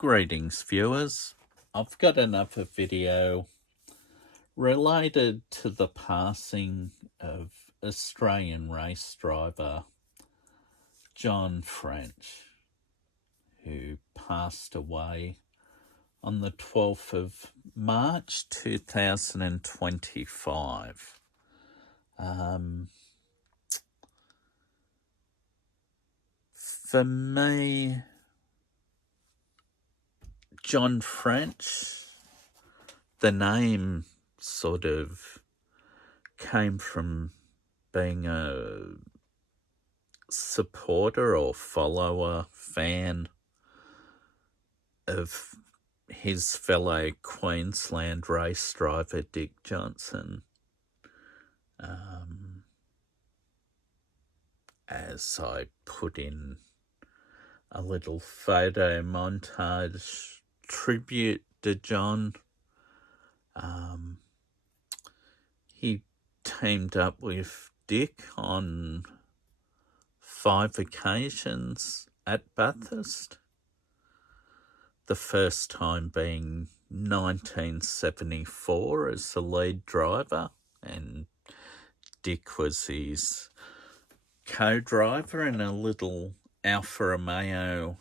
Greetings viewers, I've got another video related to the passing of Australian race driver John French, who passed away on the 12th of March 2025. For me, John French, the name sort of came from being a supporter or follower, fan of his fellow Queensland race driver Dick Johnson. As I put in a little photo montage tribute to John, he teamed up with Dick on 5 occasions at Bathurst. The first time being 1974 as the lead driver, and Dick was his co-driver in a little Alfa Romeo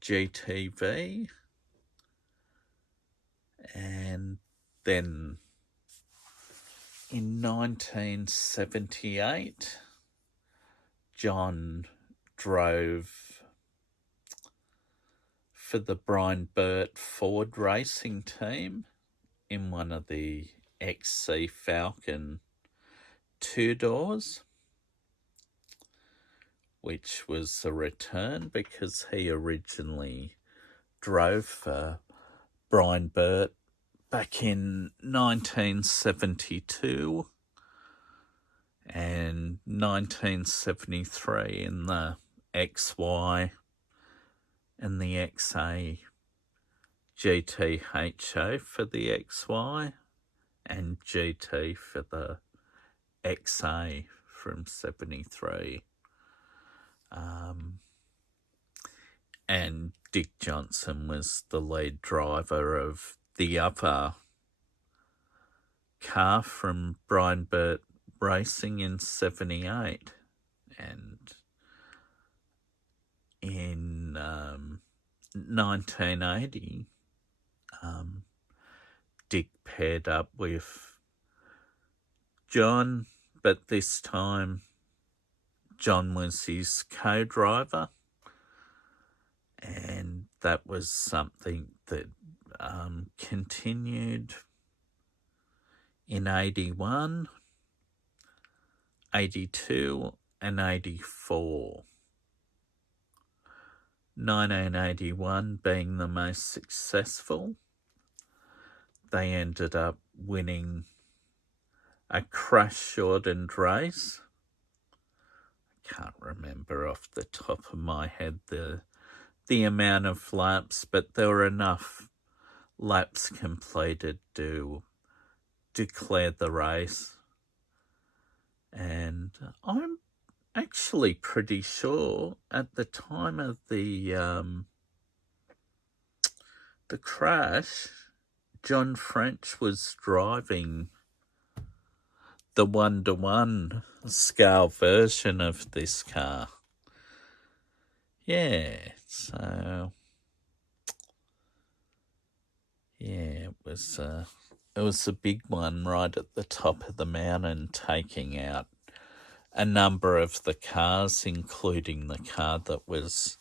GTV. And then in 1978, John drove for the Biante Ford racing team in one of the XD Falcon 2-doors, which was a return because he originally drove for Biante back in 1972 and 1973 in the XY and the XA GTHO for the XY and GT for the XA from 73. And Dick Johnson was the lead driver of the other car from Biante Racing in 78. And in 1980, Dick paired up with John, but this time John was his co-driver, and that was something that continued in 81, 82 and 84. 1981 being the most successful. They ended up winning a crash-shortened race. I can't remember off the top of my head the amount of laps, but there were enough laps completed to declare the race. And I'm actually pretty sure at the time of the crash, John French was driving the 1-to-1 scale version of this car. Yeah, so yeah, it was a big one right at the top of the mountain, taking out a number of the cars, including the car that was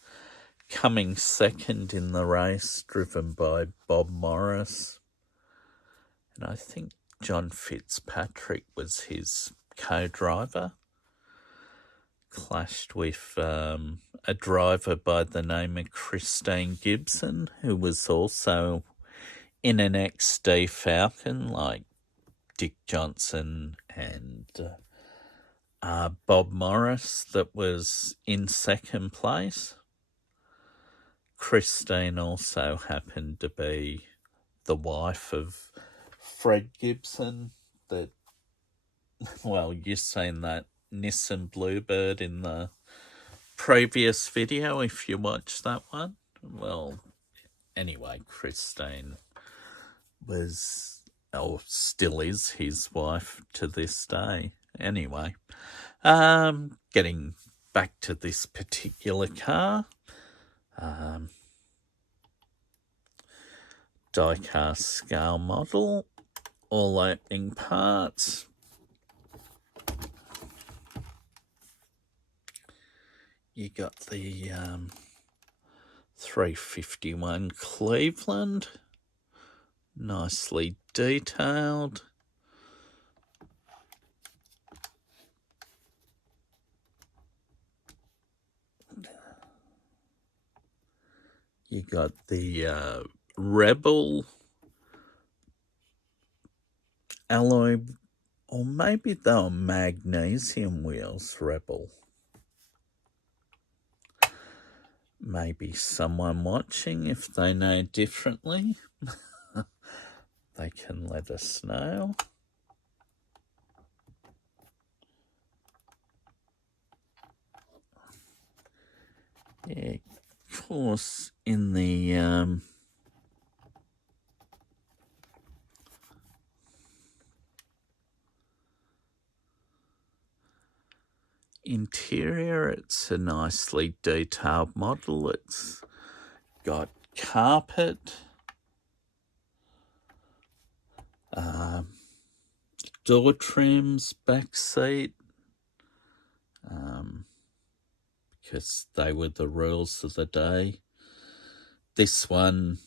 coming second in the race, driven by Bob Morris. And I think John Fitzpatrick was his co-driver. Clashed with a driver by the name of Christine Gibson, who was also in an XD Falcon like Dick Johnson and Bob Morris, that was in second place. Christine also happened to be the wife of Fred Gibson, that, well, you've seen that Nissan Bluebird in the previous video if you watched that one. Well, anyway, Christine was, or still is, his wife to this day. Anyway, getting back to this particular car, diecast scale model, all opening parts. You got the 351 Cleveland, nicely detailed. You got the Rebel alloy, or maybe they were magnesium wheels, Rebel. Maybe someone watching, if they know differently, they can let us know. Yeah, of course, in the interior, it's a nicely detailed model. It's got carpet, door trims, back seat, because they were the rules of the day. This one,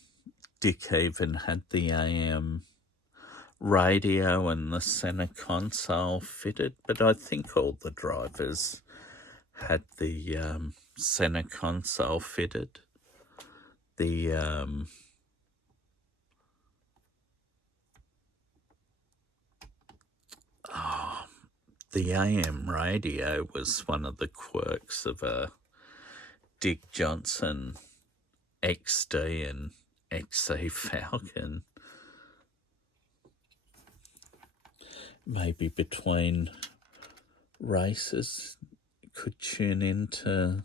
Dick even had the AM radio and the center console fitted, but I think all the drivers had the center console fitted. The the AM radio was one of the quirks of a Dick Johnson XD and XD Falcon. Maybe between races, could tune in to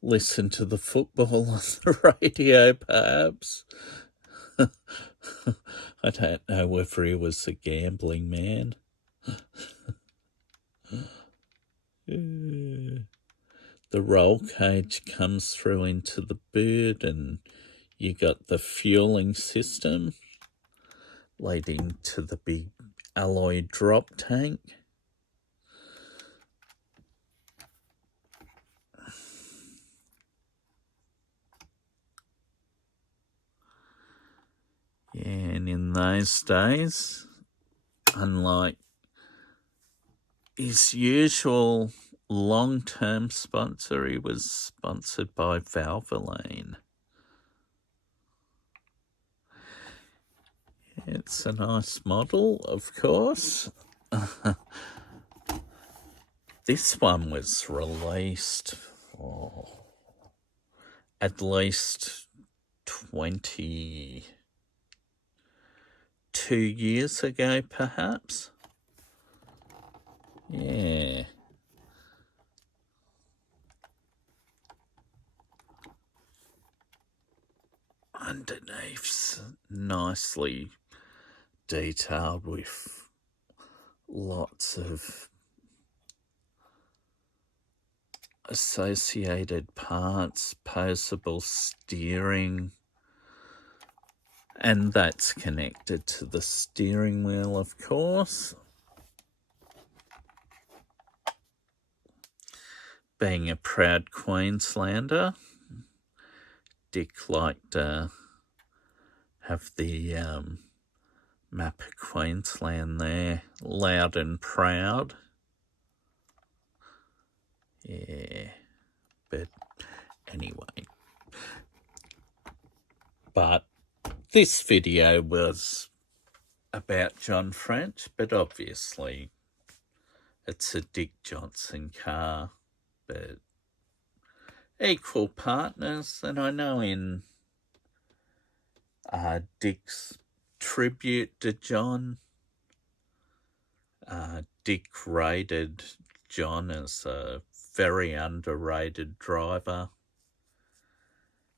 listen to the football on the radio, perhaps. I don't know whether he was a gambling man. The roll cage comes through into the boot, and you got the fueling system leading to the big alloy drop tank. Yeah, and in those days, unlike his usual long-term sponsor, he was sponsored by Valvoline. It's a nice model, of course. This one was released at least 22 years ago, perhaps. Yeah. Underneath's nicely detailed with lots of associated parts, posable steering, and that's connected to the steering wheel, of course. Being a proud Queenslander, Dick liked to have the map of Queensland there, loud and proud. Yeah, but anyway. But this video was about John French, but obviously it's a Dick Johnson car, but equal partners. And I know in Dick's tribute to John, Dick rated John as a very underrated driver.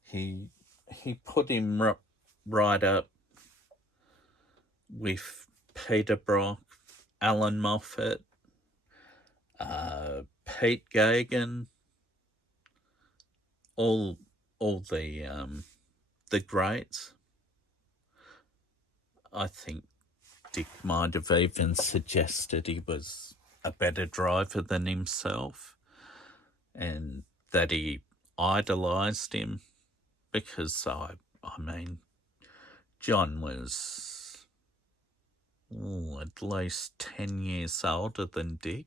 He he put him right up with Peter Brock, Alan Moffat, Pete Gagan, all the greats. I think Dick might have even suggested he was a better driver than himself, and that he idolised him, because I mean, John was at least 10 years older than Dick.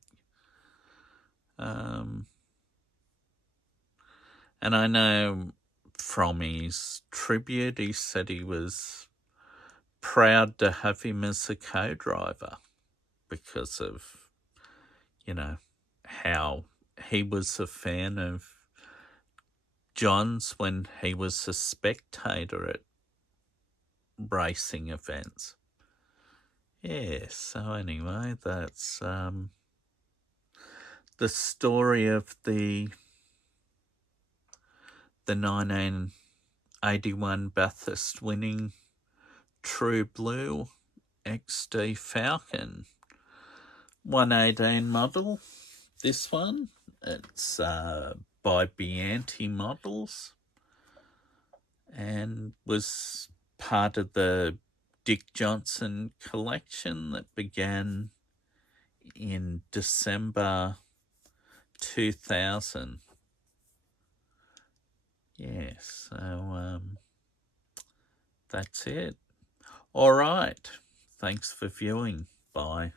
And I know from his tribute, he said he was proud to have him as a co-driver because of, how he was a fan of John's when he was a spectator at racing events. Yeah, so anyway, that's the story of the 1981 Bathurst winning True Blue XD Falcon 118 model. This one, it's by Biante Models, and was part of the Dick Johnson collection that began in December 2000. Yeah, so that's it. All right. Thanks for viewing. Bye.